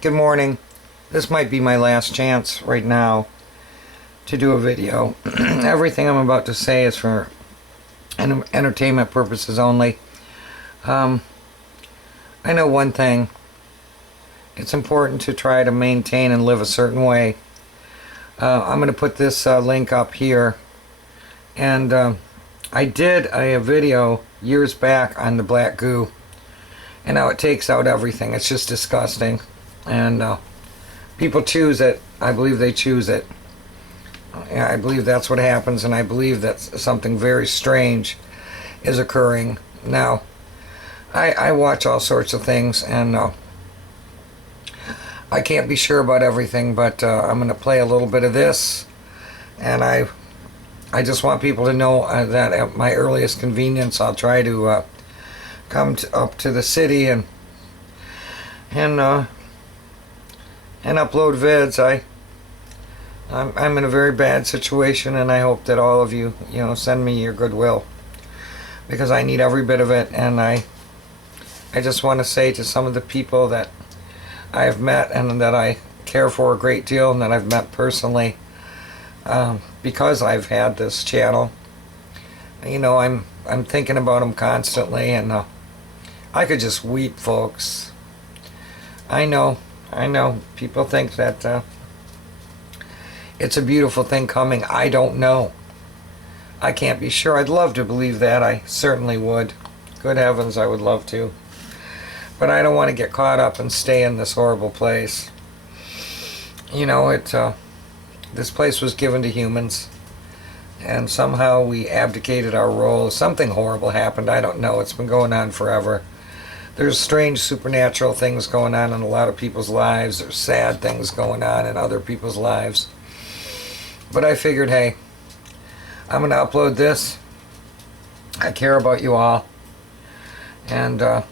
Good morning. This might be my last chance right now to do a video. Everything I'm about to say is for entertainment purposes only. I know one thing. It's important to try to maintain and live a certain way. I'm going to put this link up here. And I did a video years back on the black goo. And now it takes out everything. It's just disgusting. And people choose it. I believe they choose it. I believe that's what happens, and I believe that something very strange is occurring. Now, I watch all sorts of things, and I can't be sure about everything, but I'm going to play a little bit of this. And I just want people to know that at my earliest convenience, I'll try to come up to the city and upload vids. I'm in a very bad situation, and I hope that all of you, send me your goodwill, because I need every bit of it. And I just want to say to some of the people that I've met and that I care for a great deal and that I've met personally, because I've had this channel, I'm thinking about them constantly, and I could just weep, folks. I know. People think that it's a beautiful thing coming. I don't know. I can't be sure. I'd love to believe that. I certainly would. Good heavens, I would love to. But I don't want to get caught up and stay in this horrible place. This place was given to humans, and somehow we abdicated our role. Something horrible happened. I don't know. It's been going on forever. There's strange supernatural things going on in a lot of people's lives. There's sad things going on in other people's lives. But I figured, hey, I'm going to upload this. I care about you all. And I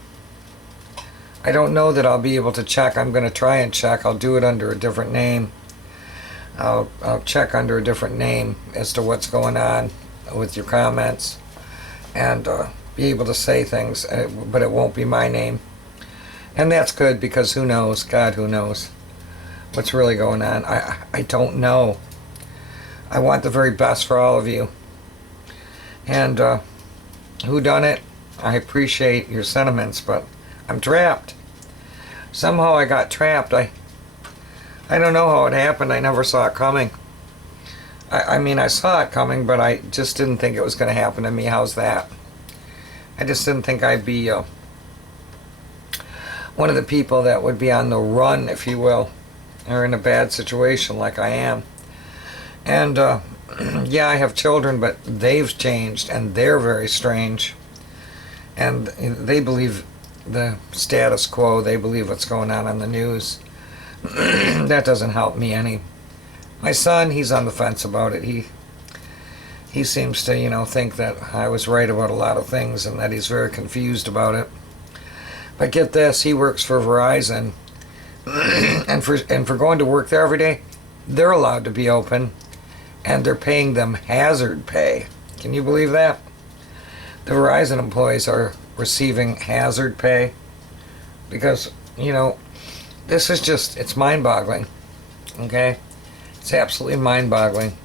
don't know that I'll be able to check. I'm going to try and check. I'll do it under a different name. I'll check under a different name as to what's going on with your comments. And be able to say things, but it won't be my name. And that's good, because who knows? God, who knows what's really going on? I don't know. I want the very best for all of you. And who done it? I appreciate your sentiments, but I'm trapped. Somehow I got trapped. I don't know how it happened. I never saw it coming. I mean, I saw it coming, but I just didn't think it was going to happen to me. How's that? I just didn't think I'd be one of the people that would be on the run, if you will, or in a bad situation like I am. And yeah, I have children, but they've changed, and they're very strange. And they believe the status quo. They believe what's going on the news. That doesn't help me any. My son, he's on the fence about it. He seems to, think that I was right about a lot of things, and that he's very confused about it. But get this, he works for Verizon, and for going to work there every day, they're allowed to be open, and they're paying them hazard pay. Can you believe that? The Verizon employees are receiving hazard pay because, this is just, it's mind-boggling, okay? It's absolutely mind-boggling.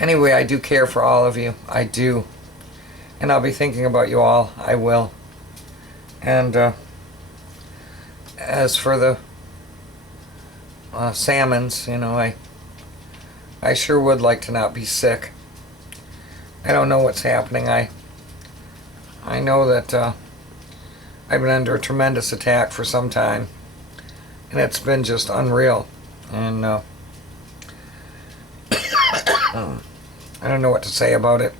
Anyway, I do care for all of you. I do. And I'll be thinking about you all. I will. And as for the salmons, I sure would like to not be sick. I don't know what's happening. I know that I've been under a tremendous attack for some time. And it's been just unreal. And I don't know what to say about it.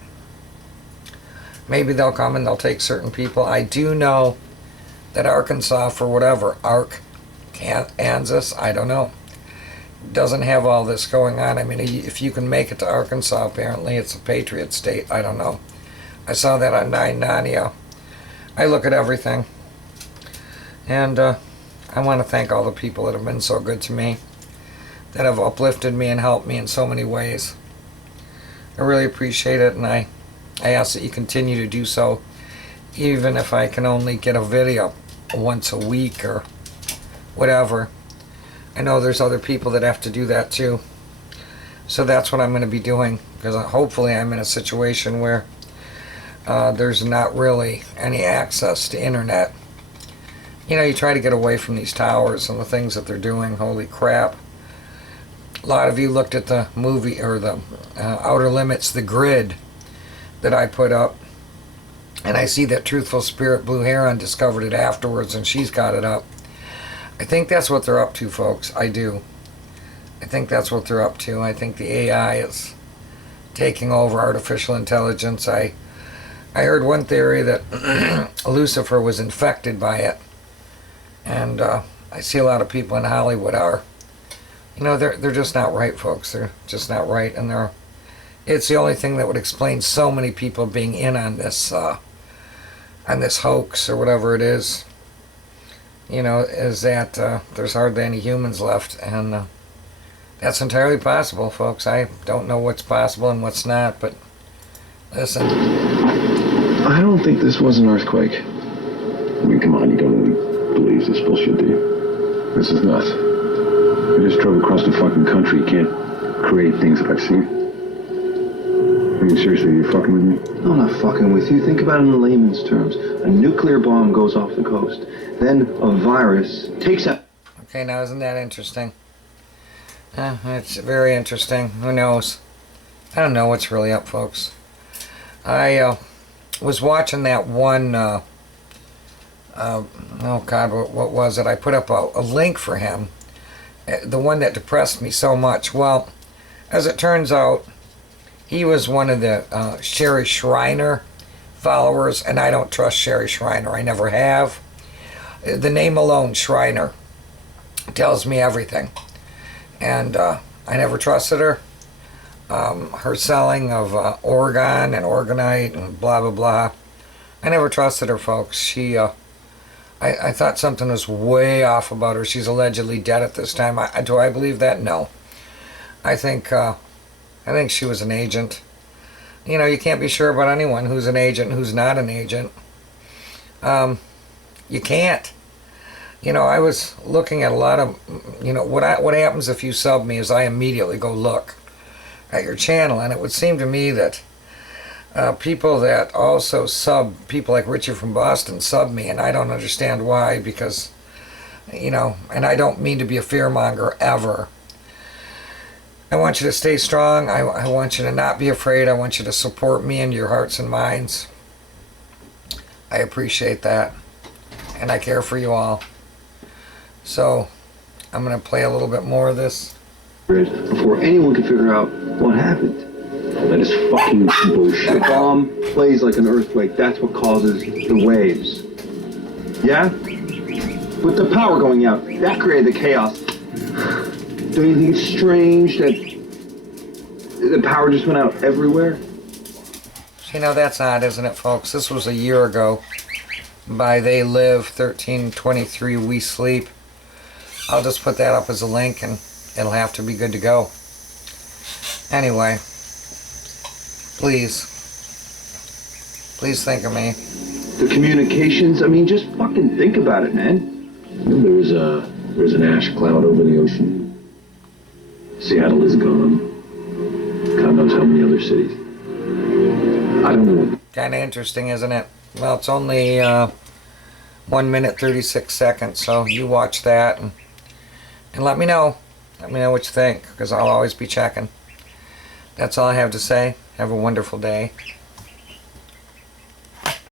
Maybe they'll come and they'll take certain people. I do know that Arkansas, for whatever, Kansas, I don't know, doesn't have all this going on. I mean, if you can make it to Arkansas, apparently it's a patriot state. I don't know. I saw that on 990. I look at everything. And I want to thank all the people that have been so good to me, that have uplifted me and helped me in so many ways. I really appreciate it, and I ask that you continue to do so, even if I can only get a video once a week or whatever. I know there's other people that have to do that too. So that's what I'm going to be doing, because hopefully I'm in a situation where there's not really any access to internet. You know, you try to get away from these towers and the things that they're doing. Holy crap. A lot of you looked at the movie, or the Outer Limits, The Grid, that I put up. And I see that Truthful Spirit Blue Heron discovered it afterwards, and she's got it up. I think that's what they're up to, folks. I do. I think that's what they're up to. I think the AI is taking over artificial intelligence. I heard one theory that Lucifer was infected by it. And I see a lot of people in Hollywood are. You know, they're just not right, folks. They're just not right. And it's the only thing that would explain so many people being in on this hoax or whatever it is. You know, is that there's hardly any humans left. And that's entirely possible, folks. I don't know what's possible and what's not, but listen. I don't think this was an earthquake. I mean, come on, you don't really believe this bullshit, do you? This is nuts. I just drove across the fucking country. You can't create things like I've seen. I mean, seriously, you're fucking with me? No, I'm not fucking with you. Think about it in layman's terms. A nuclear bomb goes off the coast. Then a virus takes out... Okay, now isn't that interesting? It's very interesting. Who knows? I don't know what's really up, folks. I was watching that one... oh God, what was it? I put up a link for him. The one that depressed me so much. Well, as it turns out, he was one of the Sherry Shriner followers, and I don't trust Sherry Shriner. I never have. The name alone, Shriner, tells me everything. And I never trusted her. Her selling of Oregon and Organite and blah, blah, blah. I never trusted her, folks. She... I thought something was way off about her. She's allegedly dead at this time. Do I believe that? No. I think she was an agent. You know, you can't be sure about anyone who's an agent and who's not an agent. You can't. You know, I was looking at a lot of, you know, what happens if you sub me is I immediately go look at your channel, and it would seem to me that people that also sub, people like Richard from Boston sub me, and I don't understand why, because, you know, and I don't mean to be a fearmonger ever. I want you to stay strong. I want you to not be afraid. I want you to support me in your hearts and minds. I appreciate that, and I care for you all. So, I'm going to play a little bit more of this. Before anyone can figure out what happened. That is fucking bullshit. The bomb plays like an earthquake. That's what causes the waves. Yeah? With the power going out, that created the chaos. Don't you think it's strange that the power just went out everywhere? You know, that's odd, isn't it, folks? This was a year ago by They Live 1323 We Sleep. I'll just put that up as a link, and it'll have to be good to go. Anyway, please think of me. The communications, I mean, just fucking think about it, man. There's an ash cloud over the ocean. Seattle is gone. God knows how many other cities. I don't know. Kind of interesting, isn't it? Well, it's only 1 minute 36 seconds, so you watch that and let me know. Let me know what you think, because I'll always be checking. That's all I have to say. Have a wonderful day.